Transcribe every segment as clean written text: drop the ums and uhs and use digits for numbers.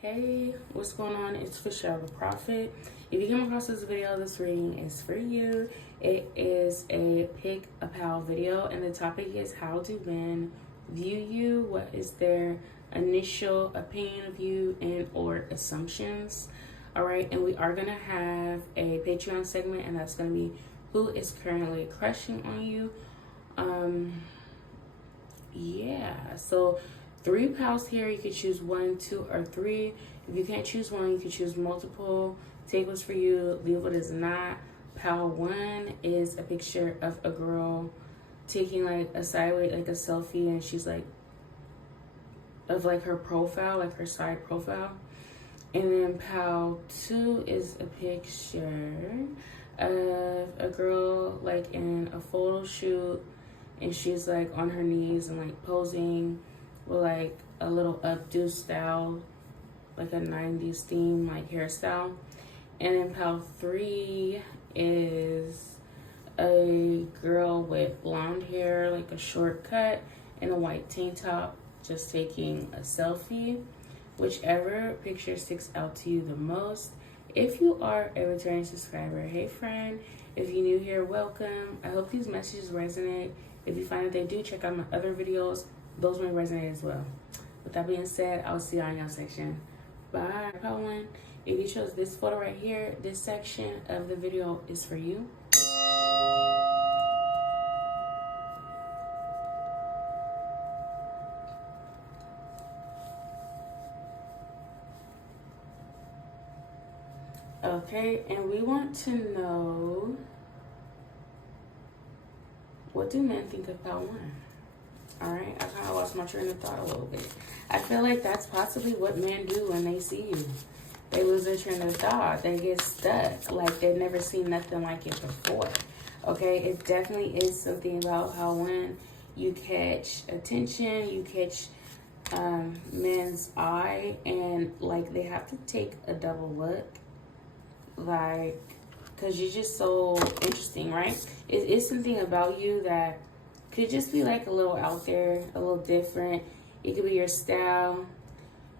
Hey, what's going on? It's Fisher the Prophet. If you came across this video, this reading is for you. It is a pick a pal video, and the topic is how do men view you? What is their initial opinion of you and or assumptions? All right, and we are gonna have a Patreon segment, and that's gonna be who is currently crushing on you. Yeah, so 3 pals here. You could choose 1, 2, or 3. If you can't choose one, you can choose multiple. Take what's for you, leave what is not. Pal 1 is a picture of a girl taking like a sideways, like a selfie, and she's like of like her profile, like her side profile. And then pal 2 is a picture of a girl like in a photo shoot, and she's like on her knees and like posing with like a little updo style, like a 90s theme like hairstyle. And then pal 3 is a girl with blonde hair, like a short cut, and a white tank top, just taking a selfie. Whichever picture sticks out to you the most. If you are a returning subscriber, hey friend. If you're new here, welcome. I hope these messages resonate. If you find that they do, check out my other videos. Those may resonate as well. With that being said, I'll see y'all in y'all section. Bye. Pal 1, if you chose this photo right here, this section of the video is for you. Okay, and we want to know, what do men think of pal 1? All right, I kind of lost my train of thought a little bit. I feel like that's possibly what men do when they see you. They lose their train of thought. They get stuck, like they've never seen nothing like it before. Okay, it definitely is something about how when you catch attention, you catch men's eye, and like they have to take a double look, like, because you're just so interesting, right? It's something about you that could just be like a little out there, a little different. It could be your style,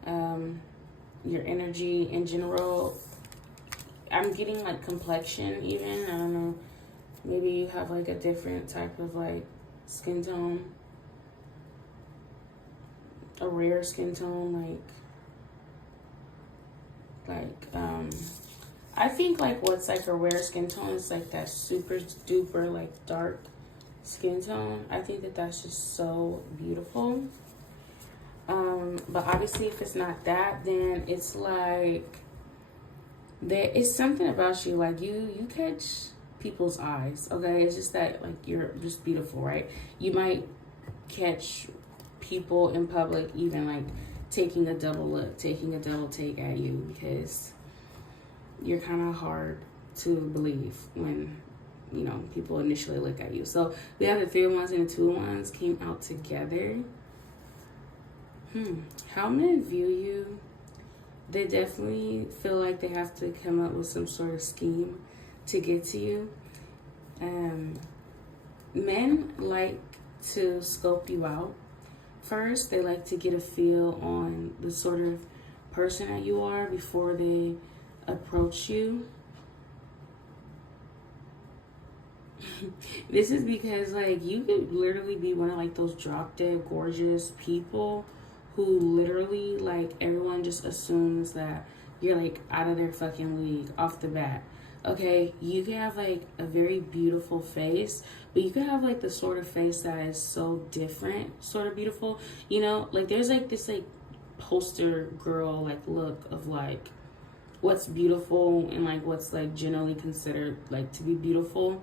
your energy in general. I'm getting like complexion even. I don't know. Maybe you have like a different type of like skin tone. A rare skin tone, I think like what's like a rare skin tone is like that super duper like dark skin tone. I think that that's just so beautiful. But obviously if it's not that, then it's like there is something about you, like you catch people's eyes. Okay, it's just that like you're just beautiful, right? You might catch people in public even like taking a double look, taking a double take at you, because you're kind of hard to believe when, you know, people initially look at you. So we have the 3 of Wands and the 2 of Wands came out together. How men view you, they definitely feel like they have to come up with some sort of scheme to get to you. Men like to scope you out. First, they like to get a feel on the sort of person that you are before they approach you. This is because like you could literally be one of like those drop dead gorgeous people who literally like everyone just assumes that you're like out of their fucking league off the bat. Okay, you can have like a very beautiful face, but you can have like the sort of face that is so different, sort of beautiful. You know, like there's like this like poster girl like look of like what's beautiful and like what's like generally considered like to be beautiful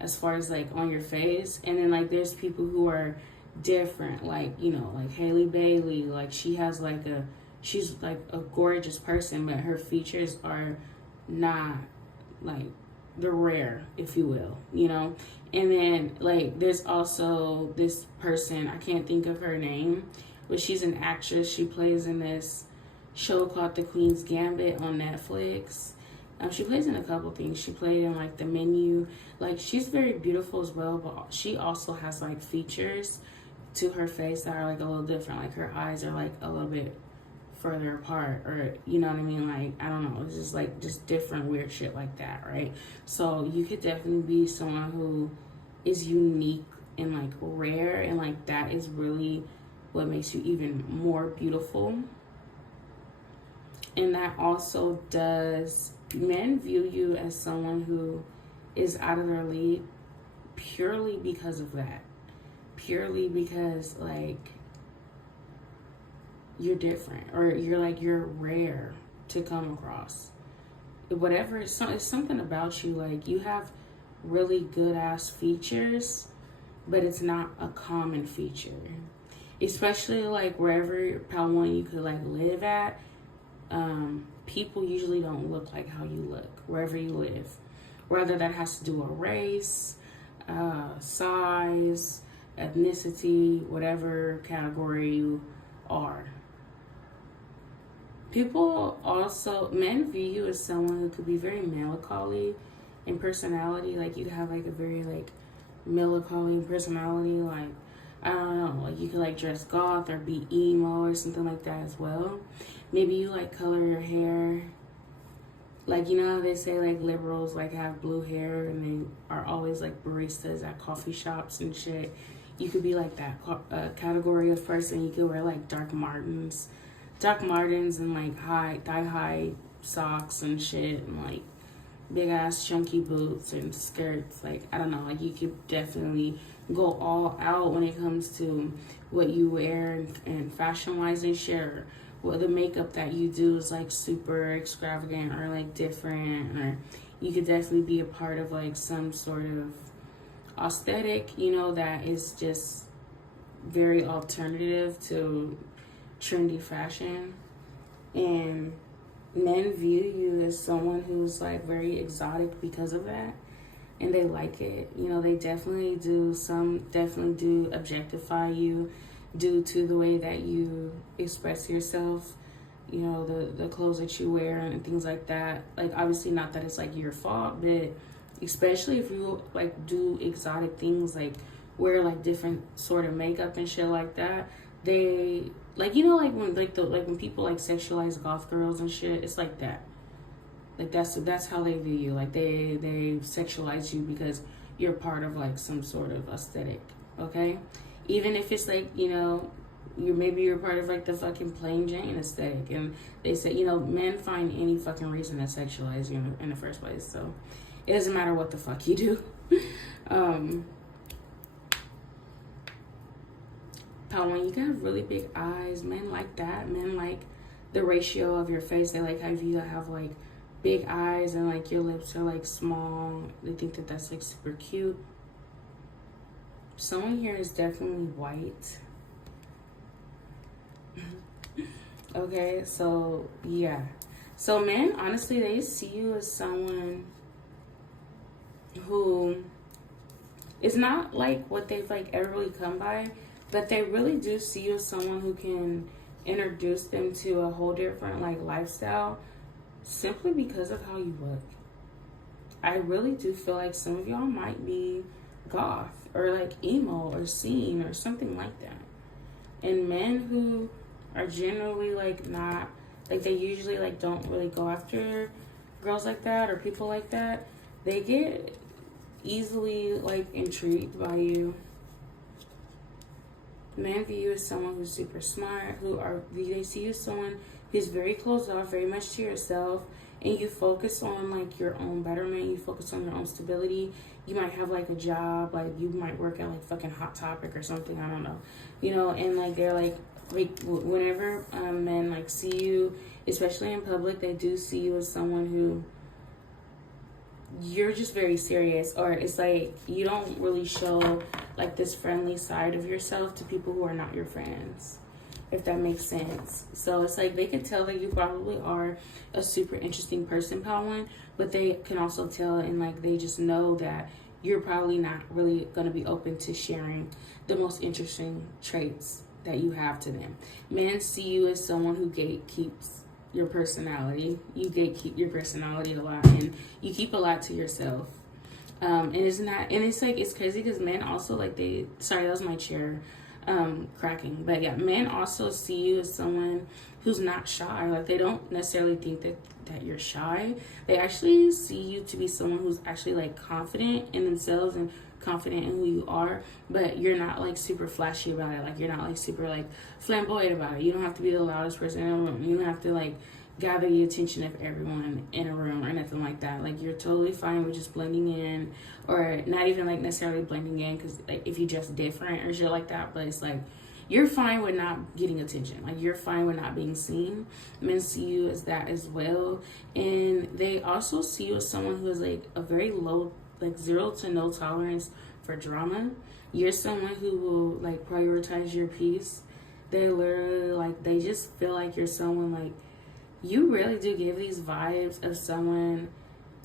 as far as like on your face. And then like there's people who are different, like, you know, like Hailey Bailey, like she's like a gorgeous person, but her features are not like the rare, if you will, you know. And then like there's also this person, I can't think of her name, but she's an actress. She plays in this show called The Queen's Gambit on Netflix. She plays in a couple things. She played in like The Menu. Like she's very beautiful as well, but she also has like features to her face that are like a little different. Like her eyes are like a little bit further apart, or you know what I mean, like I don't know, it's just like just different weird shit like that, right? So you could definitely be someone who is unique and like rare, and like that is really what makes you even more beautiful. And that also does, men view you as someone who is out of their league purely because of that, purely because like you're different, or you're rare to come across. Whatever, it's something about you, like you have really good ass features, but it's not a common feature. Especially like wherever Palawan you could like live at, people usually don't look like how you look wherever you live. Whether that has to do with race, size, ethnicity, whatever category you are. People also, men view you as someone who could be very melancholy in personality. Like you have like a very like melancholy personality. Like, I don't know, like you could like dress goth or be emo or something like that as well. Maybe you like color your hair. Like, you know how they say like liberals like have blue hair and they are always like baristas at coffee shops and shit. You could be like that category of person. You could wear like Doc Martens and like thigh-high socks and shit, and like big ass chunky boots and skirts. Like, I don't know, like you could definitely go all out when it comes to what you wear and fashion wise and shit, or what the makeup that you do is like super extravagant or like different, or you could definitely be a part of like some sort of aesthetic, you know, that is just very alternative to trendy fashion. And men view you as someone who's like very exotic because of that, and they like it. You know, they definitely do. Some definitely do objectify you due to the way that you express yourself, you know, the clothes that you wear and things like that. Like, obviously not that it's like your fault, but especially if you like do exotic things, like wear like different sort of makeup and shit like that, they like, you know, like when when people like sexualize goth girls and shit, it's like that. Like that's how they view you. Like they sexualize you because you're part of like some sort of aesthetic, okay? Even if it's like, you know, you're part of like the fucking plain Jane aesthetic, and they say, you know, men find any fucking reason to sexualize you in the first place. So it doesn't matter what the fuck you do. When you got really big eyes, men like that. Men like the ratio of your face. They like how you have like big eyes and like your lips are like small. They think that that's like super cute. Someone here is definitely white. Okay, so yeah. So men, honestly, they see you as someone who is not like what they've like ever really come by, but they really do see you as someone who can introduce them to a whole different like lifestyle simply because of how you look. I really do feel like some of y'all might be goth or like emo or scene or something like that. And men who are generally like not, like they usually like don't really go after girls like that or people like that, they get easily like intrigued by you. Men view you as someone who's super smart, they see you as someone who's very closed off, very much to yourself, and you focus on like your own betterment, you focus on your own stability. You might have like a job, like you might work at like fucking Hot Topic or something, I don't know, you know, and like they're like whenever men like see you, especially in public, they do see you as someone who you're just very serious, or it's like you don't really show like this friendly side of yourself to people who are not your friends, if that makes sense. So it's like they can tell that you probably are a super interesting person, Palwan, but they can also tell, and like they just know that you're probably not really going to be open to sharing the most interesting traits that you have to them. Men see you as someone who gatekeeps your personality. You gatekeep your personality a lot, and you keep a lot to yourself. And it's like, it's crazy because men also like that was my chair. cracking. But yeah, men also see you as someone who's not shy. Like, they don't necessarily think that you're shy. They actually see you to be someone who's actually like confident in themselves and confident in who you are, but you're not like super flashy about it. Like, you're not like super like flamboyant about it. You don't have to be the loudest person in the room. You don't have to like gather the attention of everyone in a room or nothing like that. Like, you're totally fine with just blending in, or not even like necessarily blending in, because like if you just different or shit like that, but it's like you're fine with not getting attention. Like, you're fine with not being seen. Men see you as that as well. And they also see you as someone who is like a very low, like 0 to no tolerance for drama. You're someone who will like prioritize your peace. They literally like, they just feel like you're someone like, you really do give these vibes of someone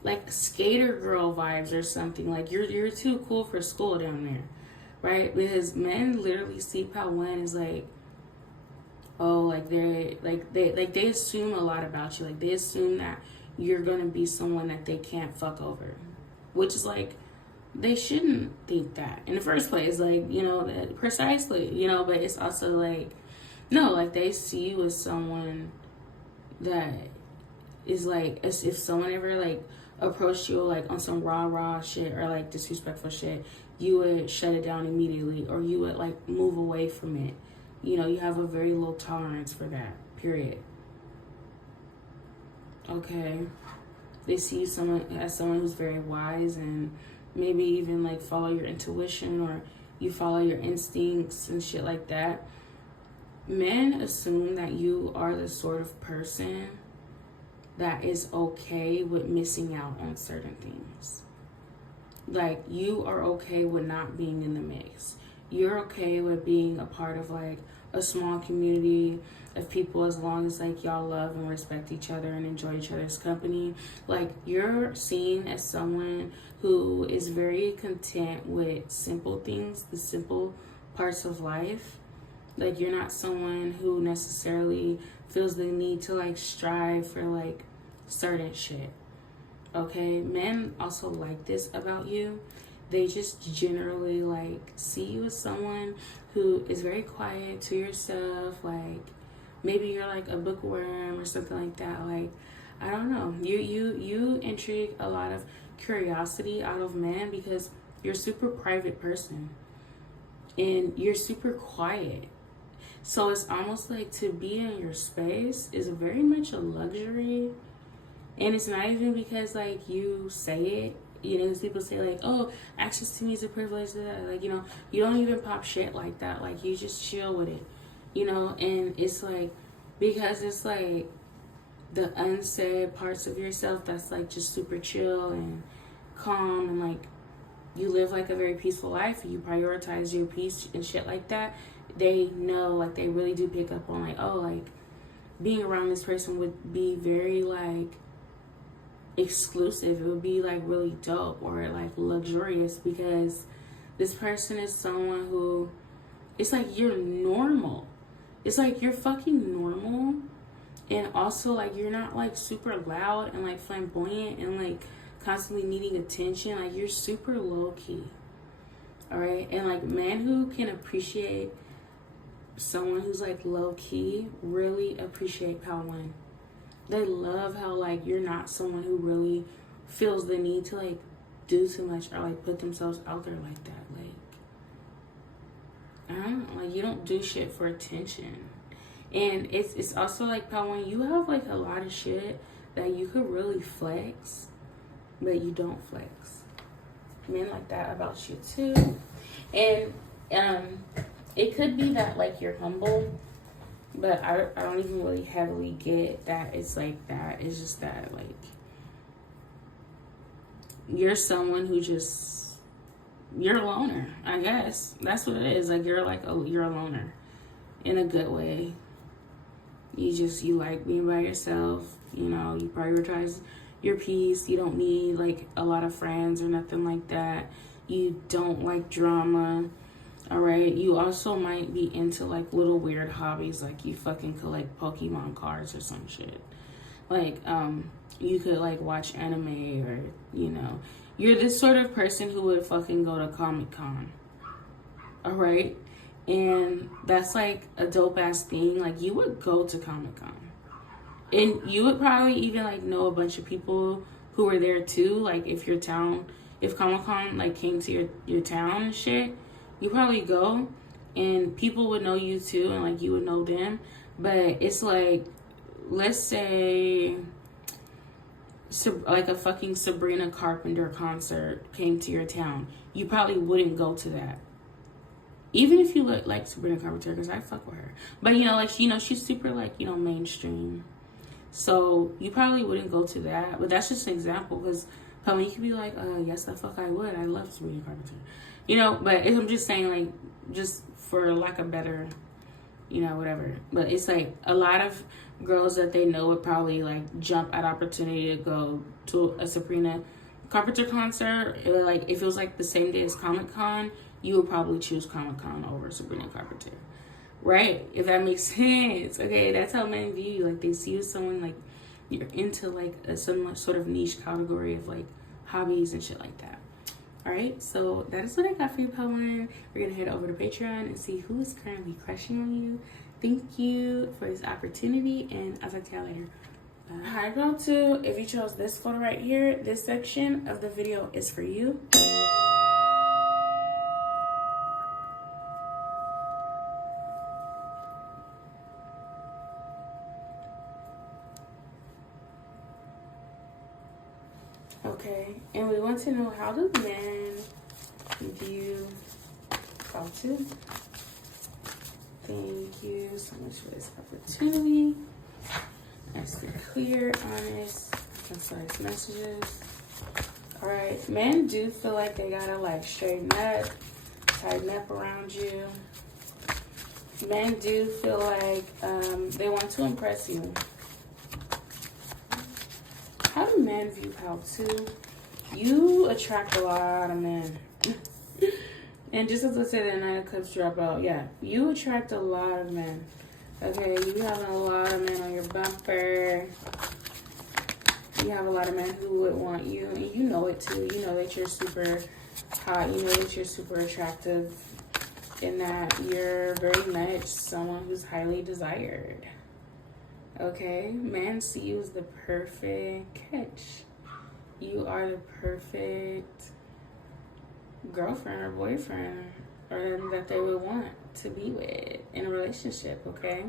like skater girl vibes or something. Like, you're too cool for school down there, right? Because men literally see Pal 1 as like, oh, like they assume a lot about you. Like, they assume that you're gonna be someone that they can't fuck over, which is like, they shouldn't think that in the first place. Like, you know, precisely, you know. But it's also like, no, like, they see you as someone that is like, as if someone ever like approached you like on some rah shit or like disrespectful shit, you would shut it down immediately, or you would like move away from it. You know, you have a very low tolerance for that, period. Okay. They see you as someone who's very wise, and maybe even like follow your intuition, or you follow your instincts and shit like that. Men assume that you are the sort of person that is okay with missing out on certain things. Like, you are okay with not being in the mix. You're okay with being a part of like a small community of people, as long as like y'all love and respect each other and enjoy each other's company. Like, you're seen as someone who is very content with simple things, the simple parts of life. Like, you're not someone who necessarily feels the need to like strive for like certain shit. Okay, men also like this about you. They just generally like see you as someone who is very quiet to yourself. Like, maybe you're like a bookworm or something like that. Like, I don't know. You intrigue a lot of curiosity out of men, because you're a super private person and you're super quiet. So it's almost like to be in your space is very much a luxury. And it's not even because like you say it. You know, people say like, oh, access to me is a privilege. Like, you know, you don't even pop shit like that. Like, you just chill with it, you know. And it's like, because it's like the unsaid parts of yourself that's like just super chill and calm, and like you live like a very peaceful life, and you prioritize your peace and shit like that. They know, like, they really do pick up on like, oh, like being around this person would be very like exclusive. It would be like really dope or like luxurious, because this person is someone who, it's like you're normal. It's like you're fucking normal, and also like you're not like super loud and like flamboyant and like constantly needing attention. Like, you're super low key. All right. And like, men who can appreciate someone who's like low key really appreciate Pal 1. They love how like you're not someone who really feels the need to like do too much or like put themselves out there like that. Like, I don't know, like, you don't do shit for attention. And it's also like, Pal 1, you have like a lot of shit that you could really flex, but you don't flex. Men like that about you too. And it could be that like you're humble, but I don't even really heavily get that it's like that. It's just that like you're someone who just, you're a loner, I guess. That's what it is. Like, you're like, oh, you're a loner in a good way. You like being by yourself, you know, you prioritize your peace. You don't need like a lot of friends or nothing like that. You don't like drama. All right. You also might be into like little weird hobbies, like you fucking collect Pokemon cards or some shit. Like, you could like watch anime, or, you know, you're this sort of person who would fucking go to Comic-Con. All right. And that's like a dope ass thing. Like, you would go to Comic-Con. And you would probably even like know a bunch of people who were there too. Like, if Comic-Con like came to your town and shit, you probably go and people would know you too, and like you would know them. But it's like, let's say like a fucking Sabrina Carpenter concert came to your town, you probably wouldn't go to that. Even if you look like Sabrina Carpenter, because I fuck with her. But, you know, like, you know, she's super, like, you know, mainstream. So you probably wouldn't go to that. But that's just an example, because you could be like, yes, the fuck I would. I love Sabrina Carpenter. You know, but I'm just saying, like, just for lack of better, you know, whatever. But it's like a lot of girls that they know would probably, like, jump at opportunity to go to a Sabrina Carpenter concert. Like, if it was, like, the same day as Comic-Con, you would probably choose Comic-Con over Sabrina Carpenter. Right? If that makes sense. Okay, that's how men view you. Like, they see you as someone, like, you're into, like, some sort of niche category of, like, hobbies and shit like that. Alright, so that is what I got for you, Power. We're going to head over to Patreon and see who is currently crushing on you. Thank you for this opportunity, and I'll talk to y'all later. Hi, girl, too. If you chose this photo right here, this section of the video is for you. Okay, and we want to know, how do men view how to? Thank you so much for this opportunity. Nice and clear, honest, concise messages. Alright, men do feel like they gotta like straighten up, tighten up around you. Men do feel like they want to impress you. How do men view pal too? You attract a lot of men. And just as I said, the Nine of Cups drop out, yeah, you attract a lot of men. Okay, you have a lot of men on your bumper. You have a lot of men who would want you, and you know it too. You know that you're super hot. You know that you're super attractive, and that you're very much someone who's highly desired. Okay, men see you as the perfect catch. You are the perfect girlfriend or boyfriend, or that they would want to be with in a relationship. Okay,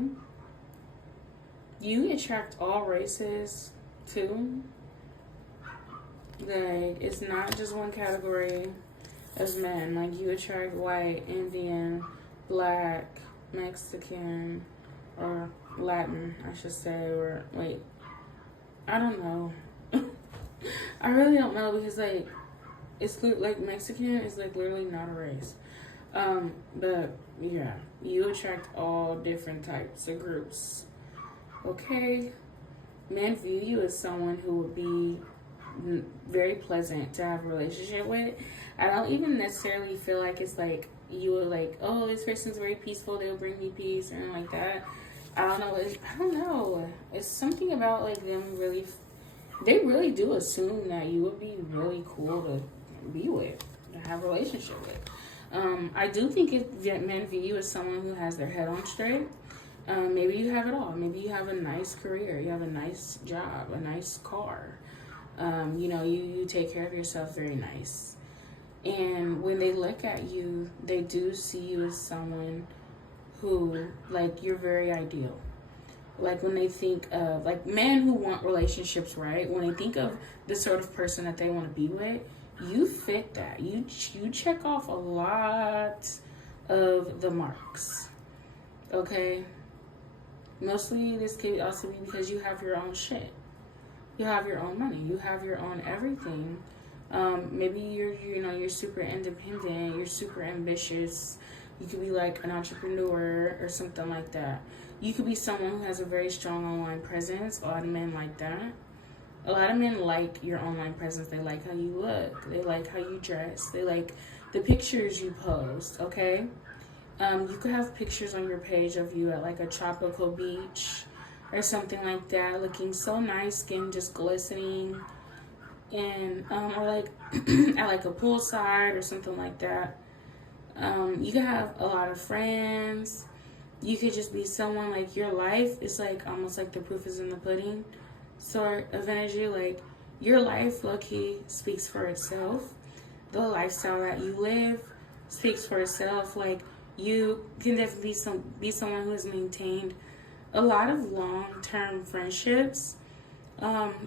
you attract all races too. Like, it's not just one category of men. Like, you attract white, Indian, black, Mexican, or Latin, I should say, or wait, I don't know. I really don't know, because like, it's like Mexican is like literally not a race. But yeah, you attract all different types of groups. Okay, men view you as someone who would be very pleasant to have a relationship with. I don't even necessarily feel like it's like you were like, oh, this person's very peaceful, they'll bring me peace, and like that. I don't know. It's something about like them really. They really do assume that you would be really cool to be with, to have a relationship with. I do think men view you as someone who has their head on straight. Maybe you have it all. Maybe you have a nice career. You have a nice job, a nice car. You know, you take care of yourself very nice. And when they look at you, they do see you as someone who, like, you're very ideal. Like, when they think of, like, men who want relationships, right? When they think of the sort of person that they want to be with, you fit that. You check off a lot of the marks. Okay? Mostly this could also be because you have your own shit. You have your own money. You have your own everything. Maybe you're super independent. You're super ambitious. You could be like an entrepreneur or something like that. You could be someone who has a very strong online presence. A lot of men like that. A lot of men like your online presence. They like how you look. They like how you dress. They like the pictures you post, okay? You could have pictures on your page of you at like a tropical beach or something like that, looking so nice, skin just glistening, and or like at like a poolside or something like that. You can have a lot of friends. You could just be someone, like, your life is like almost like the proof is in the pudding sort of energy. Like, your life, low-key, speaks for itself. The lifestyle that you live speaks for itself. Like, you can definitely be someone who has maintained a lot of long-term friendships.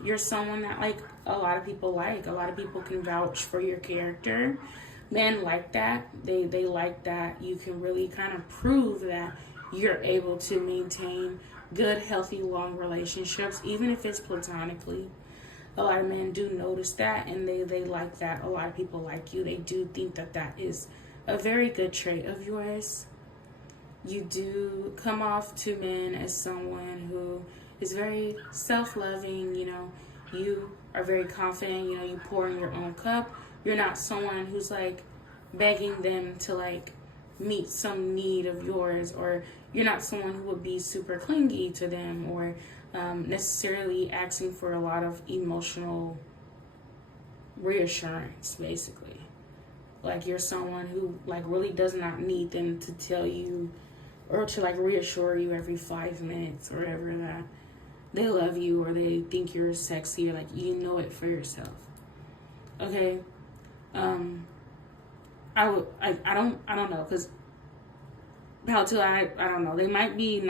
You're someone that, like, a lot of people like. A lot of people can vouch for your character. Men like that. They like that you can really kind of prove that you're able to maintain good, healthy, long relationships, even if it's platonically. A lot of men do notice that, and they like that. A lot of people like you. They do think that that is a very good trait of yours. You do come off to men as someone who is very self-loving. You know, you are very confident. You know, you pour in your own cup. You're not someone who's, like, begging them to, like, meet some need of yours, or you're not someone who would be super clingy to them, or necessarily asking for a lot of emotional reassurance, basically. Like, you're someone who, like, really does not need them to tell you or to, like, reassure you every 5 minutes or whatever that they love you or they think you're sexy, or, like, you know it for yourself. Okay? I don't know, because how to, I don't know. They might be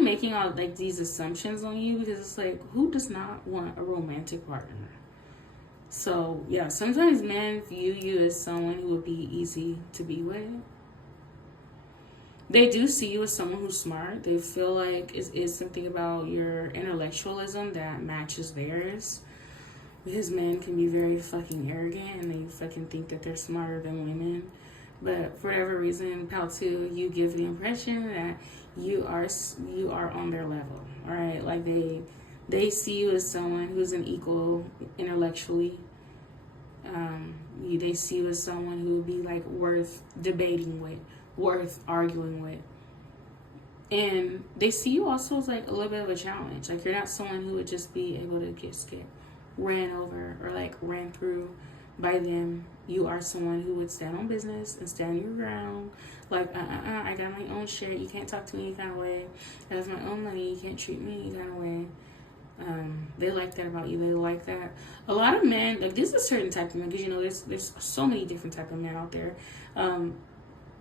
making all, like, these assumptions on you, because it's like, who does not want a romantic partner? So, yeah, sometimes men view you as someone who would be easy to be with. They do see you as someone who's smart. They feel like it is something about your intellectualism that matches theirs. Because men can be very fucking arrogant, and they fucking think that they're smarter than women. But for whatever reason, pal 2, you give the impression that you are on their level. All right, like, they see you as someone who's an equal intellectually. They see you as someone who would be, like, worth debating with, worth arguing with. And they see you also as, like, a little bit of a challenge. Like, you're not someone who would just be able to just get ran over or, like, ran through by them. You are someone who would stand on business and stand your ground. Like, I got my own shit. You can't talk to me any kind of way. I have my own money. You can't treat me any kind of way. They like that about you. They like that. A lot of men, like, this is a certain type of men, because, you know, there's so many different type of men out there.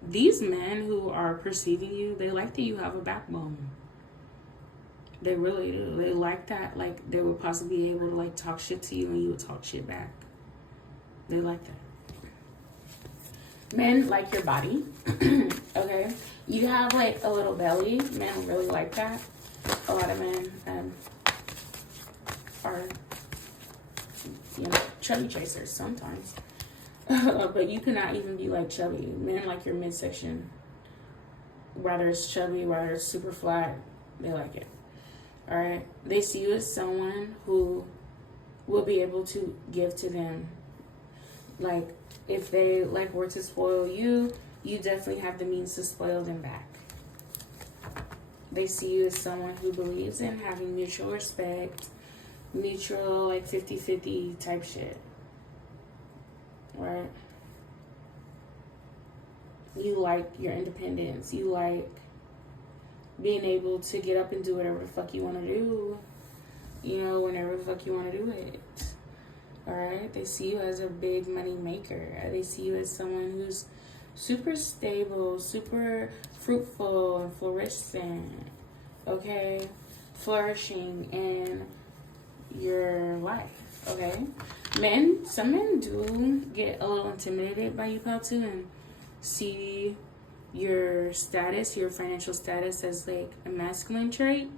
These men who are perceiving you, they like that you have a backbone. They really do. They like that. Like, they would possibly be able to, like, talk shit to you and you would talk shit back. They like that. Men like your body. Okay? You have, like, a little belly. Men really like that. A lot of men are, you know, chubby chasers sometimes. But you cannot even be, like, chubby. Men like your midsection. Whether it's chubby, whether it's super flat, they like it. Alright? They see you as someone who will be able to give to them. Like, if they, like, were to spoil you, you definitely have the means to spoil them back. They see you as someone who believes in having mutual respect, mutual, like, 50-50 type shit. Right? You like your independence. You like being able to get up and do whatever the fuck you want to do. You know, whenever the fuck you want to do it. Alright? They see you as a big money maker. They see you as someone who's super stable, super fruitful and flourishing. Okay? Flourishing in your life. Okay? Some men do get a little intimidated by you, pal, too, and see your status, your financial status, as, like, a masculine trait.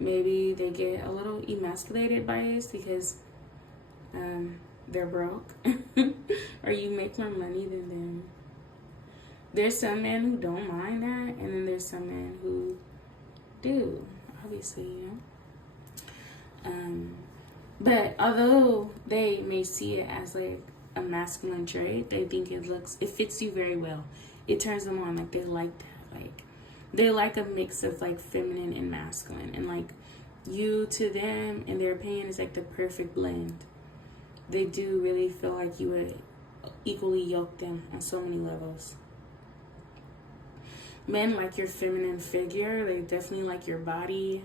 Maybe they get a little emasculated by this because they're broke or you make more money than them. There's some men who don't mind that, and then there's some men who do, obviously, you know. But although they may see it as, like, a masculine trait, they think it fits you very well. It turns them on. Like, they like that. Like, they like a mix of, like, feminine and masculine. And, like, you to them, in their opinion, is, like, the perfect blend. They do really feel like you would equally yoke them on so many levels. Men like your feminine figure. They definitely like your body.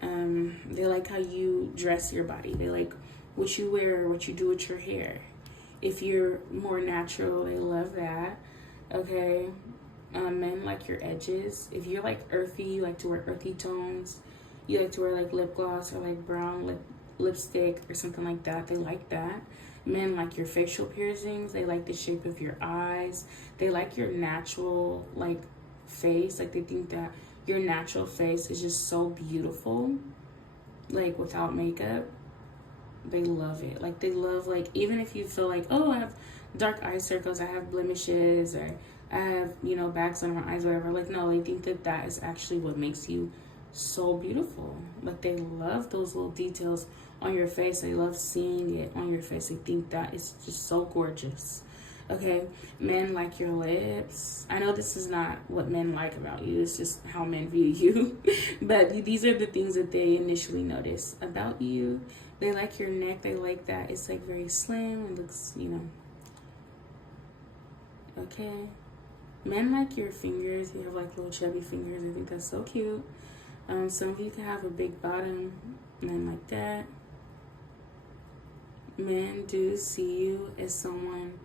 They like how you dress your body. They like what you wear, what you do with your hair. If you're more natural, they love that. Okay. Men like your edges. If you're like earthy, you like to wear earthy tones. You like to wear like lip gloss or like brown lipstick or something like that. They like that. Men like your facial piercings. They like the shape of your eyes. They like your natural like face. Like they think that your natural face is just so beautiful, like without makeup. They love it. Like they love, like, even if you feel like, oh, I have dark eye circles, I have blemishes, or I have, you know, bags under my eyes, whatever. Like, no, they think that that is actually what makes you so beautiful. Like they love those little details on your face. They love seeing it on your face. They think that is just so gorgeous. Okay, men like your lips. I know this is not what men like about you. It's just how men view you. But these are the things that they initially notice about you. They like your neck. They like that it's like very slim. It looks, you know. Okay. Men like your fingers. You have like little chubby fingers. I think that's so cute. Some of you can have a big bottom. Men like that. Men do see you as someone...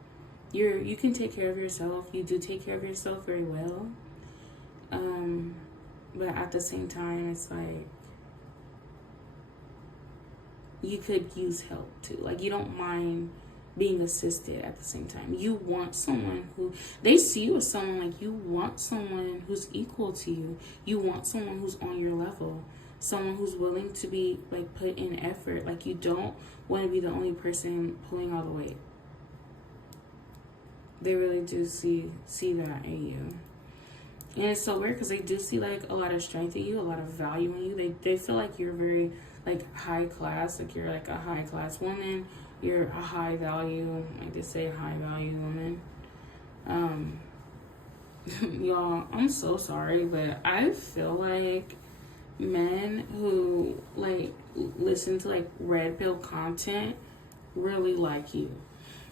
You can take care of yourself. You do take care of yourself very well. But at the same time, it's like you could use help too. Like you don't mind being assisted at the same time. You want someone who, they see you as someone, like you want someone who's equal to you. You want someone who's on your level. Someone who's willing to be like put in effort. Like you don't want to be the only person pulling all the weight. They really do see that in you. And it's so weird because they do see like a lot of strength in you, a lot of value in you. They feel like you're very like high class, like you're like a high class woman. You're a high value, like they say, high value woman. Y'all, I'm so sorry, but I feel like men who like listen to like red pill content really like you.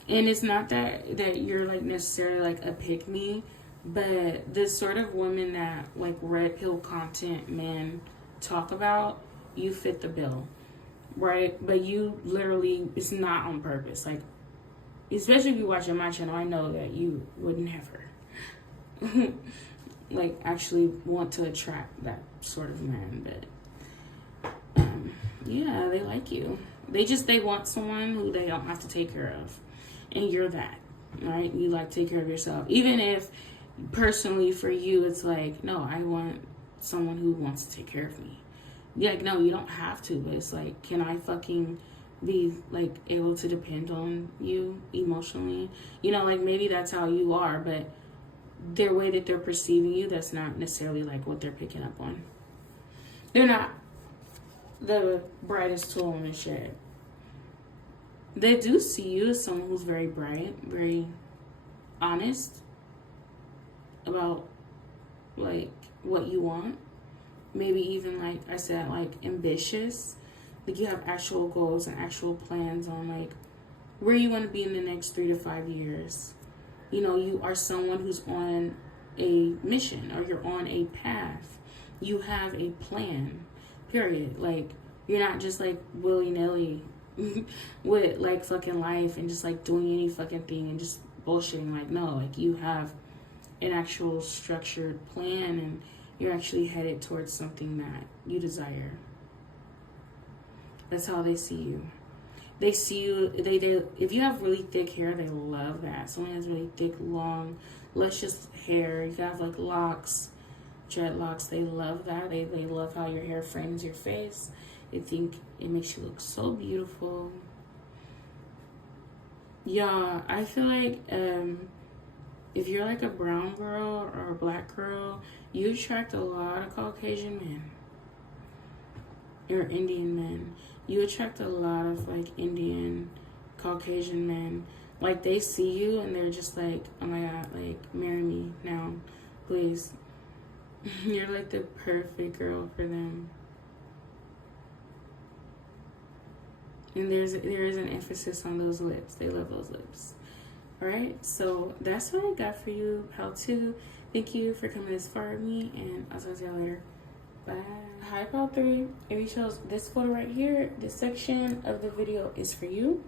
And it's not that you're like necessarily like a pick me, but the sort of women that like red pill content men talk about, you fit the bill, right? But you literally, it's not on purpose. Like, especially if you watch my channel, I know that you would never like actually want to attract that sort of man. But yeah, they like you. They want someone who they don't have to take care of. And you're that, right? You like take care of yourself. Even if personally for you, it's like, no, I want someone who wants to take care of me. You're like, no, you don't have to. But it's like, can I fucking be like able to depend on you emotionally? You know, like maybe that's how you are, but their way that they're perceiving you, that's not necessarily like what they're picking up on. They're not the brightest tool in the shed. They do see you as someone who's very bright, very honest about like what you want. Maybe even like I said, like ambitious. Like you have actual goals and actual plans on like where you want to be in the next 3 to 5 years. You know, you are someone who's on a mission or you're on a path. You have a plan, period. Like you're not just like willy-nilly with like fucking life and just like doing any fucking thing and just bullshitting. Like no, like you have an actual structured plan and you're actually headed towards something that you desire. That's how they see you. They see you, they if you have really thick hair, they love that. Someone has really thick, long, luscious hair. You have like locks, dreadlocks, they love that. They love how your hair frames your face. They think it makes you look so beautiful. Yeah, I feel like if you're like a brown girl or a black girl, you attract a lot of Caucasian men. Or Indian men. You attract a lot of like Indian, Caucasian men. Like they see you and they're just like, oh my God, like marry me now, please. You're like the perfect girl for them. And there is an emphasis on those lips. They love those lips. Alright, so that's what I got for you, Pal 2. Thank you for coming this far with me, and I'll talk to y'all later. Bye. Hi, Pal 3. If you chose this photo right here, this section of the video is for you.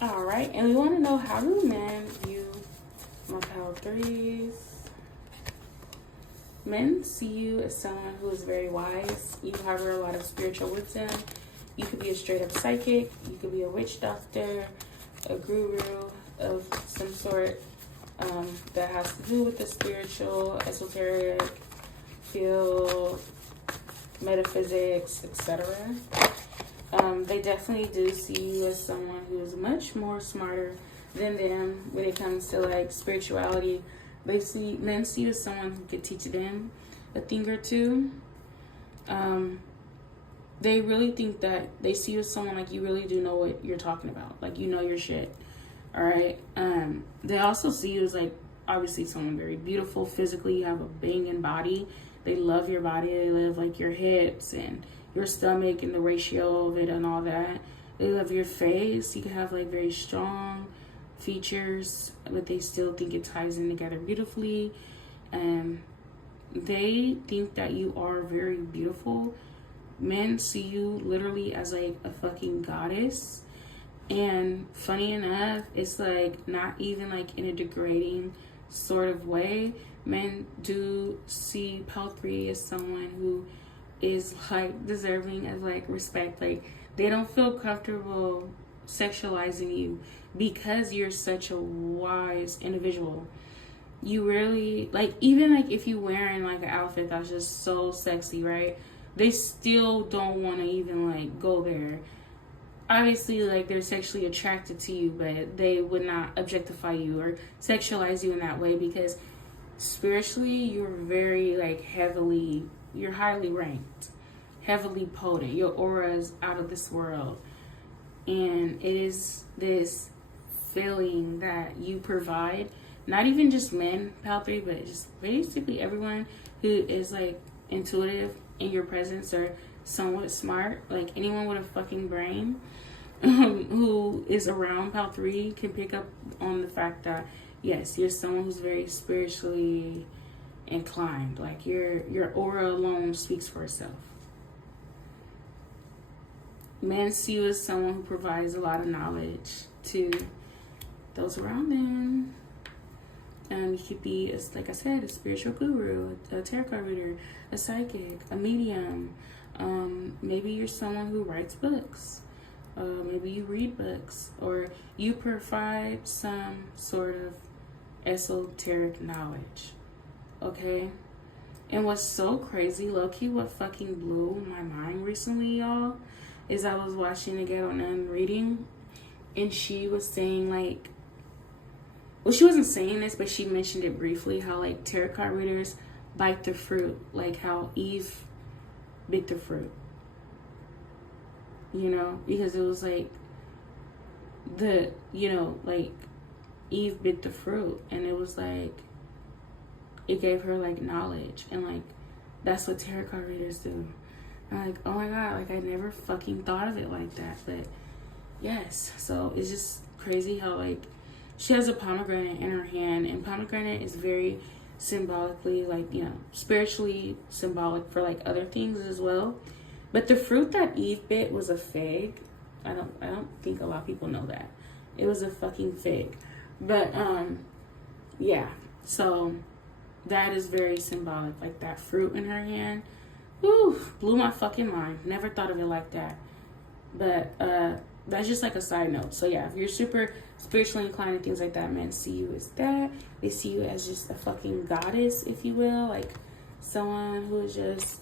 Alright, and we want to know, how do men view my Pal 3s? Men see you as someone who is very wise. You harbor a lot of spiritual wisdom. You could be a straight up psychic. You could be a witch doctor, a guru of some sort that has to do with the spiritual, esoteric field, metaphysics, etc. They definitely do see you as someone who is much more smarter than them when it comes to like spirituality. Men see you as someone who could teach them a thing or two. They really think that they see you as someone like you really do know what you're talking about. Like, you know your shit. All right. They also see you as like, obviously someone very beautiful physically. You have a banging body. They love your body. They love like your hips and your stomach and the ratio of it and all that. They love your face. You can have like very strong features, but they still think it ties in together beautifully. They think that you are very beautiful. Men see you literally as like a fucking goddess. And funny enough, it's like not even like in a degrading sort of way. Men do see Pal 3 as someone who is like deserving of like respect. Like, they don't feel comfortable sexualizing you because you're such a wise individual. You really like, even like if you wearing like an outfit that's just so sexy, right? They still don't want to even like go there. Obviously, like, they're sexually attracted to you, but they would not objectify you or sexualize you in that way, because spiritually you're very like you're highly ranked, heavily potent. Your aura is out of this world, and it is this feeling that you provide, not even just men, Pal 3, but just basically everyone who is like intuitive in your presence or somewhat smart. Like, anyone with a fucking brain who is around Pal 3 can pick up on the fact that yes, you're someone who's very spiritually inclined. Like, your aura alone speaks for itself. Men see you as someone who provides a lot of knowledge to those around them. You could be, like I said, a spiritual guru, a tarot card reader, a psychic, a medium. Maybe you're someone who writes books. Maybe you read books, or you provide some sort of esoteric knowledge. Okay? And what's so crazy, low-key, what fucking blew my mind recently, y'all, is I was watching a Ghetto Nun reading, and she was saying, like, well, she wasn't saying this, but she mentioned it briefly, how, like, tarot card readers bite the fruit, like how Eve bit the fruit. You know, because it was like like Eve bit the fruit, and it was like, it gave her like knowledge, and like that's what tarot card readers do. I'm like, oh my god, like I never fucking thought of it like that, but yes. So it's just crazy how like she has a pomegranate in her hand, and pomegranate is very symbolically, like, you know, spiritually symbolic for like other things as well. But the fruit that Eve bit was a fig. I don't think a lot of people know that. It was a fucking fig. But yeah. So that is very symbolic. Like, that fruit in her hand, whew, blew my fucking mind. Never thought of it like that. But that's just like a side note. So yeah, if you're super spiritually inclined and things like that, men see you as that. They see you as just a fucking goddess, if you will. Like, someone who is just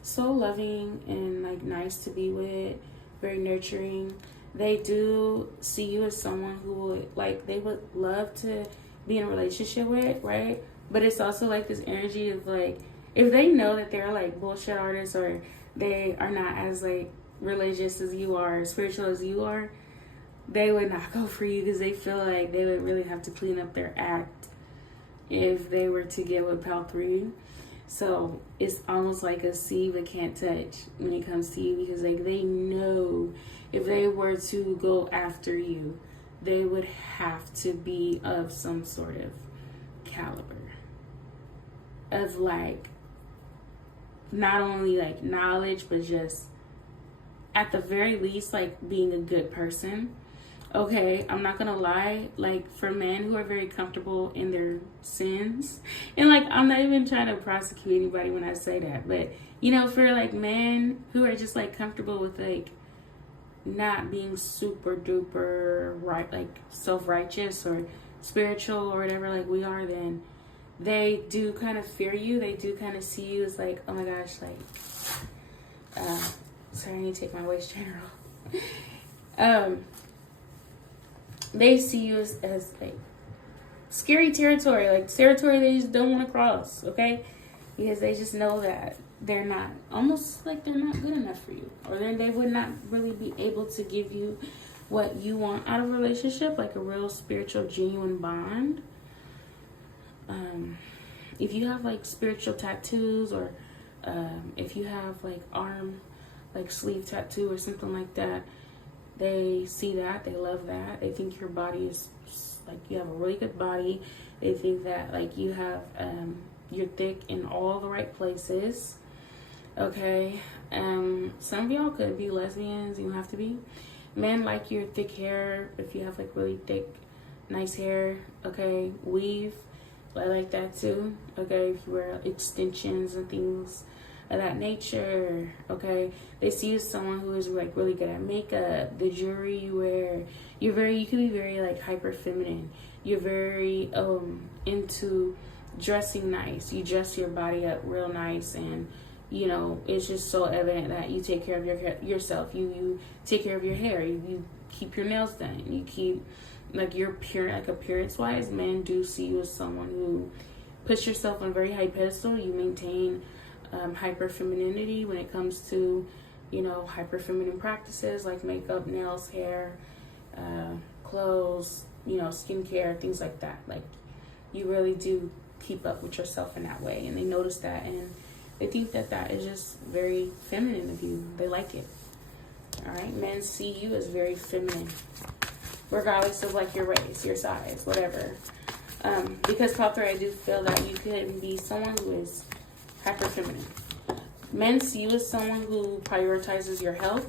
so loving and like nice to be with, very nurturing. They do see you as someone who would, like, they would love to be in a relationship with, right? But it's also like this energy of like, if they know that they're like bullshit artists, or they are not as like religious as you are, spiritual as you are, they would not go for you, because they feel like they would really have to clean up their act if they were to get with pal 3. So it's almost like a see but can't touch when it comes to you, because like they know if they were to go after you, they would have to be of some sort of caliber of like not only like knowledge, but just at the very least like being a good person. Okay, I'm not gonna lie, like for men who are very comfortable in their sins, and like I'm not even trying to prosecute anybody when I say that, but you know, for like men who are just like comfortable with like not being super duper right, like self-righteous or spiritual or whatever like we are, then they do kind of fear you. They do kind of see you as like, oh my gosh, like sorry, I need to take my waist trainer off. They see you as like scary territory, like territory they just don't want to cross, okay? Because they just know that they're not, almost like they're not good enough for you, or they would not really be able to give you what you want out of a relationship, like a real spiritual, genuine bond. If you have like spiritual tattoos, or if you have like arm, like sleeve tattoo or something like that, they see that, they love that. They think your body is like, you have a really good body. They think that like you have, you're thick in all the right places. Okay. Some of y'all could be lesbians. You don't have to be. Men like your thick hair. If you have like really thick, nice hair. Okay. Weave. I like that too. Okay. If you wear extensions and things of that nature, okay? They see you as someone who is like really good at makeup, the jewelry you wear. You can be very like hyper feminine. You're very into dressing nice. You dress your body up real nice, and you know, it's just so evident that you take care of yourself. You take care of your hair. You keep your nails done. You keep like your appearance wise, men do see you as someone who puts yourself on a very high pedestal. You maintain hyper femininity when it comes to, you know, hyper feminine practices like makeup, nails, hair, clothes, you know, skincare, things like that. Like you really do keep up with yourself in that way, and they notice that, and they think that that is just very feminine of you. They like it. All right, men see you as very feminine, regardless of like your race, your size, whatever. Because Pop 3, I do feel that you can be someone who is hyper feminine. Men see you as someone who prioritizes your health.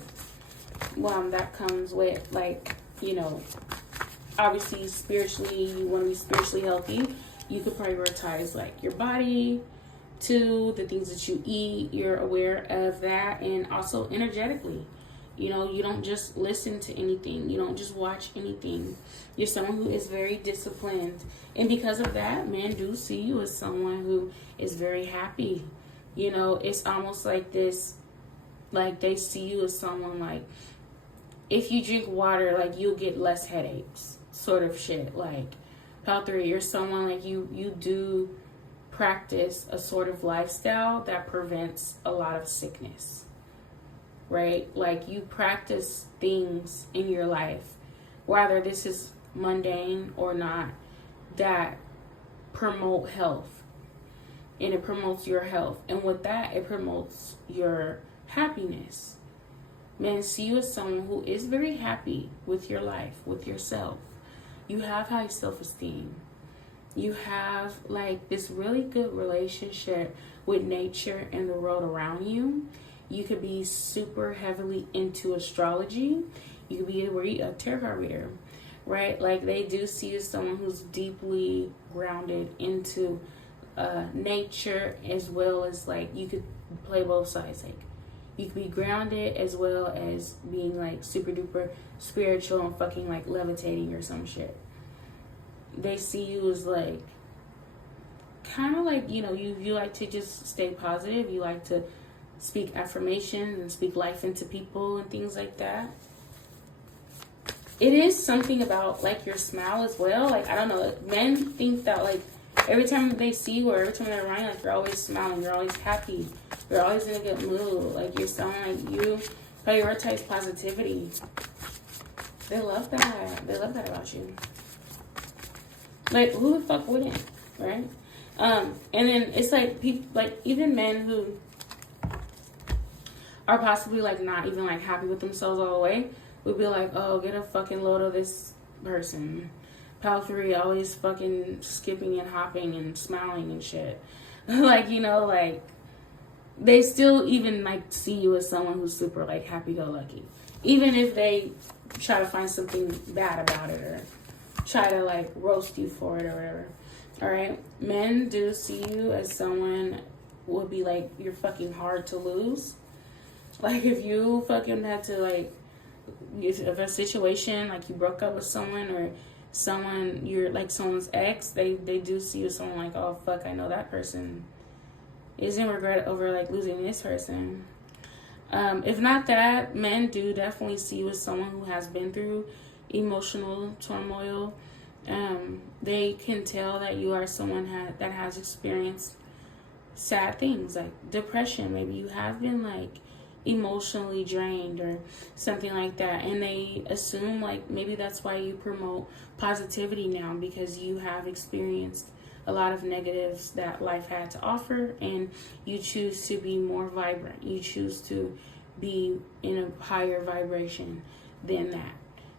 That comes with like, you know, obviously spiritually, you want to be spiritually healthy. You could prioritize like your body, too, the things that you eat. You're aware of that, and also energetically. You know, you don't just listen to anything. You don't just watch anything. You're someone who is very disciplined. And because of that, men do see you as someone who is very happy. You know, it's almost like this, like they see you as someone like, if you drink water, like you'll get less headaches, sort of shit. Like, Pal 3, you're someone like you do practice a sort of lifestyle that prevents a lot of sickness. Right? Like you practice things in your life, whether this is mundane or not, that promote health. And it promotes your health. And with that, it promotes your happiness. Men see you as someone who is very happy with your life, with yourself. You have high self-esteem. You have like this really good relationship with nature and the world around you. You could be super heavily into astrology. You could be a tarot card reader, right? Like they do see you as someone who's deeply grounded into nature, as well as like you could play both sides. Like you could be grounded as well as being like super duper spiritual and fucking like levitating or some shit. They see you as like kind of like, you know, you like to just stay positive. You like to speak affirmations and speak life into people and things like that. It is something about like your smile as well. Like, I don't know, men think that like every time they see you or every time they're around, like you're always smiling, you're always happy, you're always in a good mood. Like you're someone like you prioritize positivity. They love that. They love that about you. Like, who the fuck wouldn't? right? And then it's like people, like even men who are possibly like not even like happy with themselves all the way would be like, oh, get a fucking load of this person. Pal 3 always fucking skipping and hopping and smiling and shit. Like, you know, like they still even like see you as someone who's super like happy-go-lucky, even if they try to find something bad about it or try to like roast you for it or whatever. All right, men do see you as someone would be like, you're fucking hard to lose. Like if you fucking had to like, if a situation like you broke up with someone or someone, you're like someone's ex, they do see you as someone like, oh fuck, I know that person is in regret over like losing this person. If not that, men do definitely see you as someone who has been through emotional turmoil. They can tell that you are someone that has experienced sad things like depression. Maybe you have been like emotionally drained or something like that, and they assume like maybe that's why you promote positivity now, because you have experienced a lot of negatives that life had to offer, and you choose to be more vibrant. You choose to be in a higher vibration than that.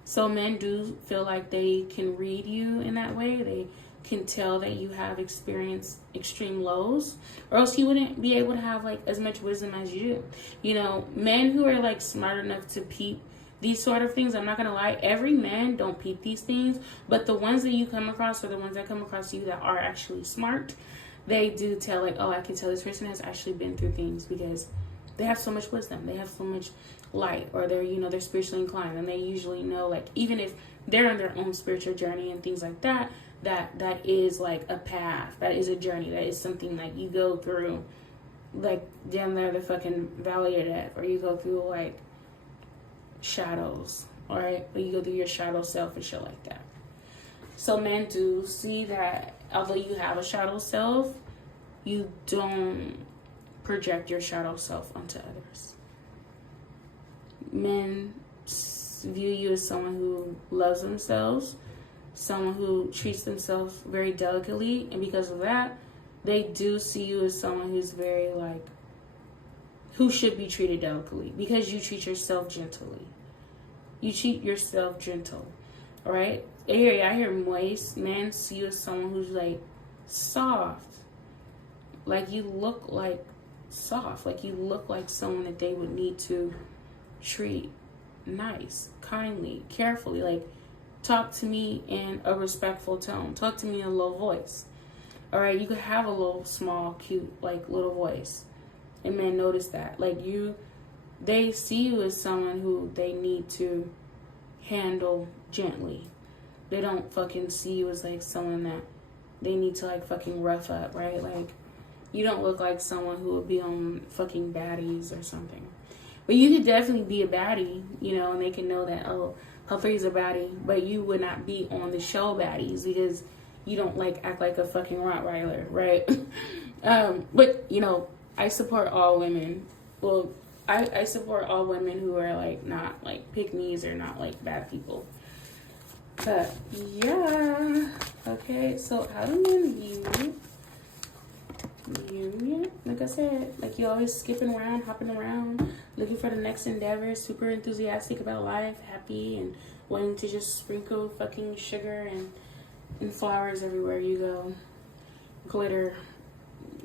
So men do feel like they can read you in that way. They can tell that you have experienced extreme lows, or else you wouldn't be able to have like as much wisdom as you do. You know, men who are like smart enough to peep these sort of things, I'm not gonna lie, every man don't peep these things, but the ones that you come across, or the ones that come across you that are actually smart, they do tell like, oh, I can tell this person has actually been through things, because they have so much wisdom, they have so much light, or they're, you know, they're spiritually inclined, and they usually know, like, even if they're on their own spiritual journey and things like that, that is like a path, that is a journey, that is something like you go through, like down there the fucking valley of death, or you go through like shadows, all right, or you go through your shadow self and shit like that. So men do see that although you have a shadow self, you don't project your shadow self onto others. Men view you as someone who loves themselves, someone who treats themselves very delicately, and because of that, they do see you as someone who's very like, who should be treated delicately, because you treat yourself gently. You treat yourself gentle, all right? I hear moist. Men see you as someone who's like soft. Like you look like soft. Like you look like someone that they would need to treat nice, kindly, carefully. Like talk to me in a respectful tone. Talk to me in a low voice. All right, you could have a little small, cute, like little voice, and men notice that. Like they see you as someone who they need to handle gently. They don't fucking see you as like someone that they need to like fucking rough up, right? Like you don't look like someone who would be on fucking baddies or something. But you could definitely be a baddie, you know, and they can know that, oh, Humphrey's a baddie, but you would not be on the show baddies because you don't like act like a fucking Rottweiler, right? But you know, I support all women. Well, I support all women who are like not like pick-me's or not like bad people. But yeah, okay. So how do men view you? Yeah, like I said, like you always skipping around, hopping around, looking for the next endeavor, super enthusiastic about life, happy, and wanting to just sprinkle fucking sugar and flowers everywhere you go, glitter.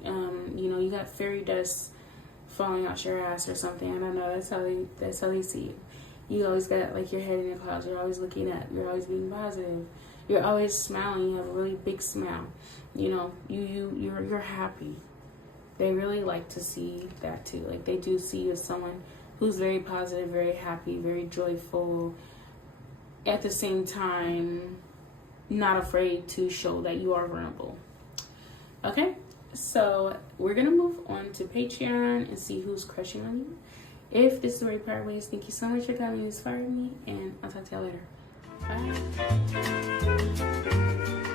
You know, you got fairy dust falling out your ass or something. I don't know. That's how they see you. You always got like your head in the clouds. You're always looking up. You're always being positive. You're always smiling. You have a really big smile. You know, you're happy. They really like to see that too. Like they do see you as someone who's very positive, very happy, very joyful. At the same time, not afraid to show that you are vulnerable. Okay? So we're going to move on to Patreon and see who's crushing on you. If this is where you part ways, thank you so much for coming and inspiring me, and I'll talk to y'all later. Bye.